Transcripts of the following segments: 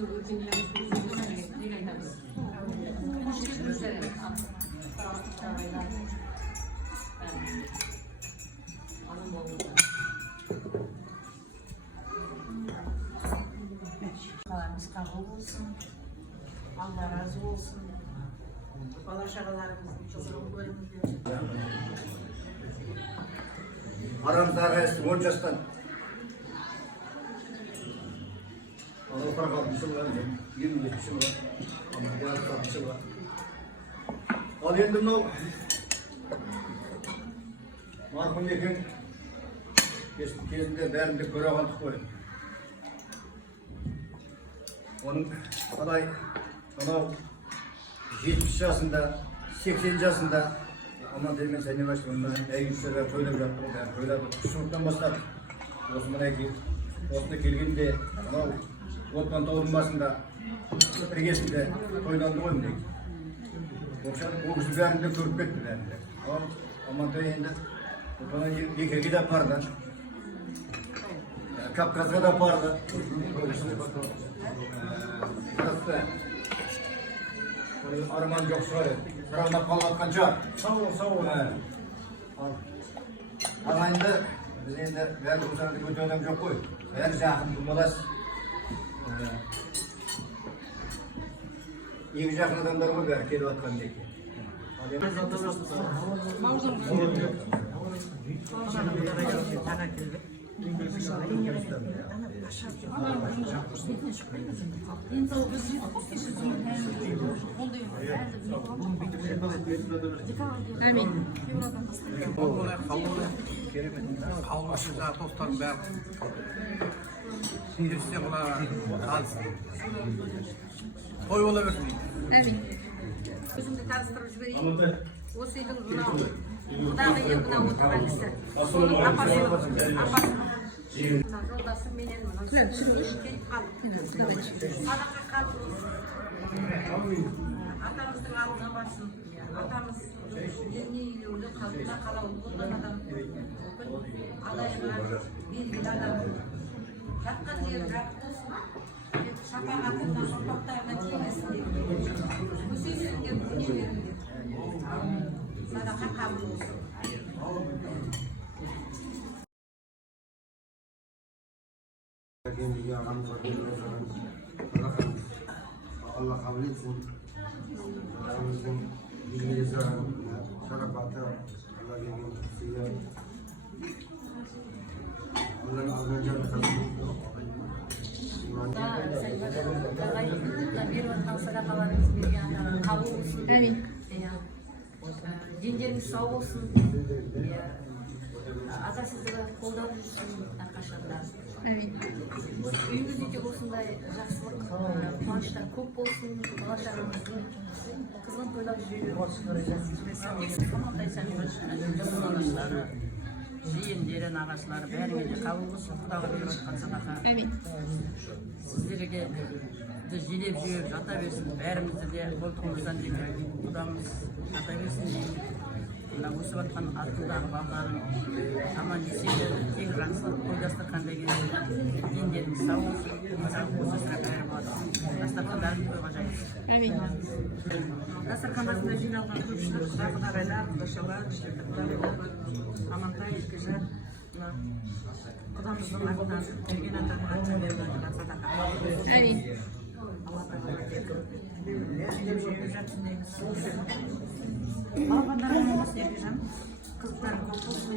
Dualarımız kabul olsun. Allah razı olsun. Bala şakalarımızın çocuklarımızın. Aramızda arkadaşlar 10 yaştan. Ona para kalmışım var, 20 yaşım var, ama yarı kalmışım var. Al yendim o. Markum yekin, кезінде бәрінде көре қалдық қой. Оның қалай, анау 70 жасында, 80 жасында, Aman demin seni başkanımdan en sefer toylab yaptım, ben toyladım. Şundan başladık. Osman'a kelgende, Otman Tağ'ın başında, birgesinde toylandı koyun deyik. O kişi bәрінде көріп кетті бәрінде. Амантай енді, екі де барды. Кавказға да барды. Arman жоқ шығар еді. Сұрағына қалыватқан шығар. Сау. Ағайынды, біз енді бәрі ұсанды көте адам жоқ қой. Бәрі жақын думалас. Екі жақын адамдар ғой бәрі келіп атқан деке. Қалмашыға достарым бәрі сүйресте бұлар қалсын. Той бола берсін дейді. Өзімді таныстырып жіберейін. Осы үйдің мынау құдағы ел мынау отырған кісі. Соның апасы. Жолдасым менен келіп қалып. Садақа қалып. Атамыздың алдына барсын. Атамыз дене үйлеулі қалпына қалаулы болған адам. Алайға белгілі адам. Жатқан жері жат болсын. Шапағатында ұрпақтарына тиmesin деп. Өсесіңдер көне беріңдер. Садақа қабыл olsun. Allah kabul etsin. Adamımızın bilgiye şarafatı Allah gelin size. Allah'ın azınca kabul olsun. Dinlerimiz sağ olsun. Ата сіздігі қолдап жүрсін әрқашанда. Үйімізде осындай жақсылық, қуаныштар көп болсын. Бала-шағамыздың қызғын тойлап жүре берсін. Жиендері, нағашылары бәріңе де қабыл болсын. Құдайға беріп жатқан садақа. Сіздерге желеп жүйеп жата берсін. Бәрімізді де қолтығымыздан демек Құдамыз жата берсін деймін. Өсіп жатқан артындағы балдарың аман есен тек жақсылық қойдастырғандай келеді. Дендеріңіз сау болсын, осы сұра бәрі болады. Дастархандарың тойға жайылсын. Дастархан басында жиналған көпшілік құда-құдағайлар, құдашалар, Амантай, Еркежан, Құдамыздың атынан берген атанға берілген садақа. Алла тағала жүйеп жатсын дейміз. Балапандарың болсын, Еркежан. Қызықтарың көп болсын.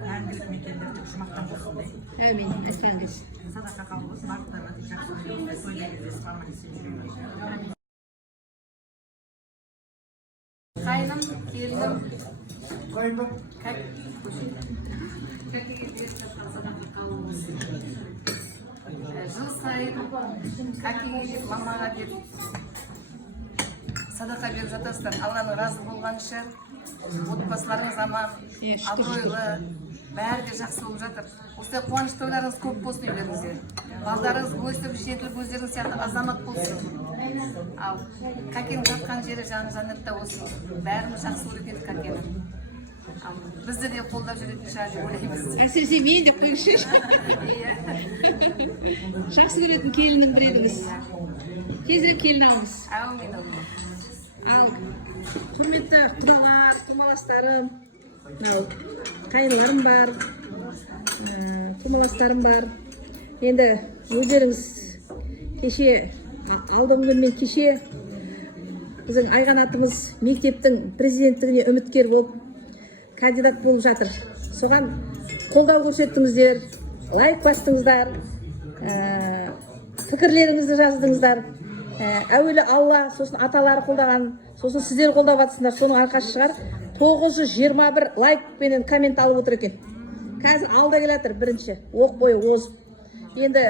Мәңгілік мекендерде жұмақтан болсын дейміз. Садақа қабыл болсын, барлықтарына тек жақсы өмір көйлегіздесіп аман есен жүріңіз. Қайным, келінім, жыл сайын кәкеңе деп, мамаға деп садақа беріп жатасыздар. Алланың разы болғанша, отбасыларыңыз аман, абыройлы, бәрі де жақсы болып жатыр. Осылай қуаныш тойларыңыз көп болсын үйлеріңізде. Балдарыңыз өстіп жетіліп өздеріңіз сияқты азамат болсын. Ал кәкенің жатқан жері жаны жәннатта болсын. Бәріміз жақсы көретін кәкенің. бізді де қолдап жүретін шығар деп ойлаймыз. Әсіресе мен деп қойыңызшы. Жақсы көретін келіннің бір едіңіз. Тезірек келін алыңыз. Әумин. Ал құрметті құдалар, құрмаластарым, мынау қайынларым бар, құрмаластарым бар. Енді өздеріңіз кеше, алдыңғы күнмен кеше біздің айғанатымыз мектептің президенттігіне үміткер болып кандидат болып жатыр. Соған қолдау көрсеттіңіздер, лайк бастыңыздар, пікірлеріңізді жаздыңыздар. Әуелі Алла, сосын аталары қолдаған, сосын сіздер қолдап жатсыңдар. Соның арқасы шығар 921 лайк пенен коммент алып отыр екен. Қазір алда келатыр бірінші, оқ бойы озып. Енді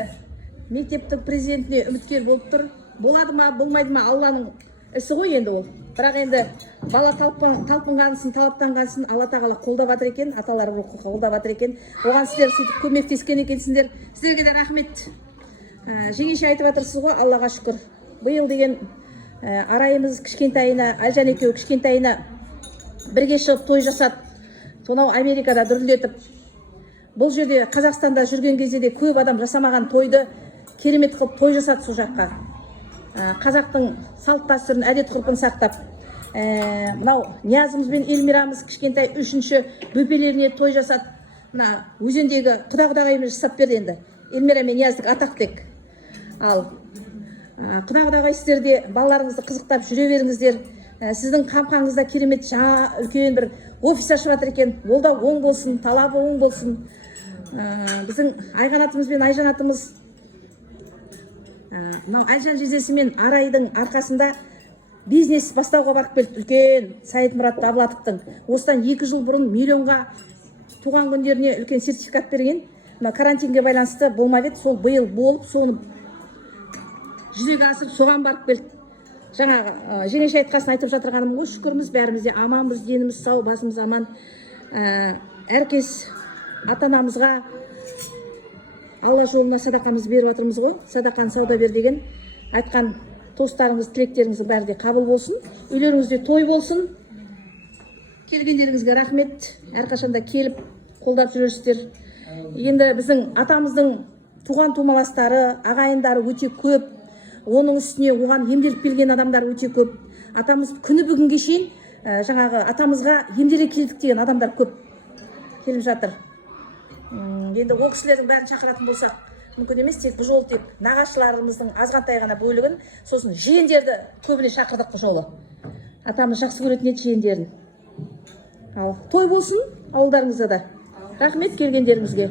мектептің президентіне үміткер болып тұр. Болады ма, болмайды ма, Алланың ісі ғой енді ол. Бірақ енді бала талпынғансын, талаптанғансын Алла тағала қолдап жатыр екен, аталары қолдап жатыр екен. Оған сіздер сөйтіп көмектескен екенсіңдер. Сіздерге де рахмет. Жеңеше айтып жатырсыз ғой, Аллаға шүкір. Биыл деген арайымыз кішкентайына, Әлжан екеуі кішкентайына бірге шығып той жасады. Сонау Америкада дүрілдетіп. Бұл жерде Қазақстанда жүрген кезде де көп адам жасамаған тойды керемет қылып той жасады сол жаққа. Қазақтың салт дәстүрін, әдет ғұрпын сақтап. Мынау Ниязымыз бен Эльмирамыз кішкентай үшінші бөпелеріне той жасады. Мына өзендегі құда-құдағайымыз жасап берді енді. Эльмира мен Нияздық атақтек. Ал құда-құдағай сіздер де балаларыңызды қызықтап жүре беріңіздер. Сіздің қамқаңызда керемет жаңа үлкен бір офис ашып жатыр екен. Ол да оң болсын, талабы оң болсын. Біздің айғанатымыз бен айжанатымыз мынау Әлжан жездесі мен Арайдың арқасында бизнес бастауға барып келді. Үлкен Саидмұрат Абылатовтың. Осыдан 2 жыл бұрын миллионға туған күндеріне үлкен сертификат берген. Карантинге байланысты болмап еді, сол биыл болып, соны жүзеге асырып соған барып келді. Жаңағы жеңеше айтқасын айтып жатырғаным ғой, шүкірміз, бәрімізде аманбыз, деніміз сау, басымыз аман. Әркез ата-анамызға Алла жолына садақамыз беріп жатырмыз ғой. Садақаны сауда бер деген айтқан достарыңыз, тілектеріңіз бәрі де қабыл болсын. Үйлеріңізде той болсын. Келгендеріңізге рахмет. Әрқашанда келіп қолдап жүресіздер. Енді біздің атамыздың туған тумаластары, ағайындары өте көп. Оның үстіне оған емделіп келген адамдар өте көп. Атамыз күні бүгінге шейін жаңағы атамызға емделе келдік деген адамдар көп келіп жатыр. Енді ол кісілердің бәрін шақыратын болсақ, мүмкін емес, тек бұл жолы тек нағашыларымыздың азғантай ғана бөлігін, сосын жиендерді көбіне шақырдық бұл жолы. Атамыз жақсы көретін еді жиендерін. Ал той болсын ауылдарыңызда да. Рахмет келгендеріңізге.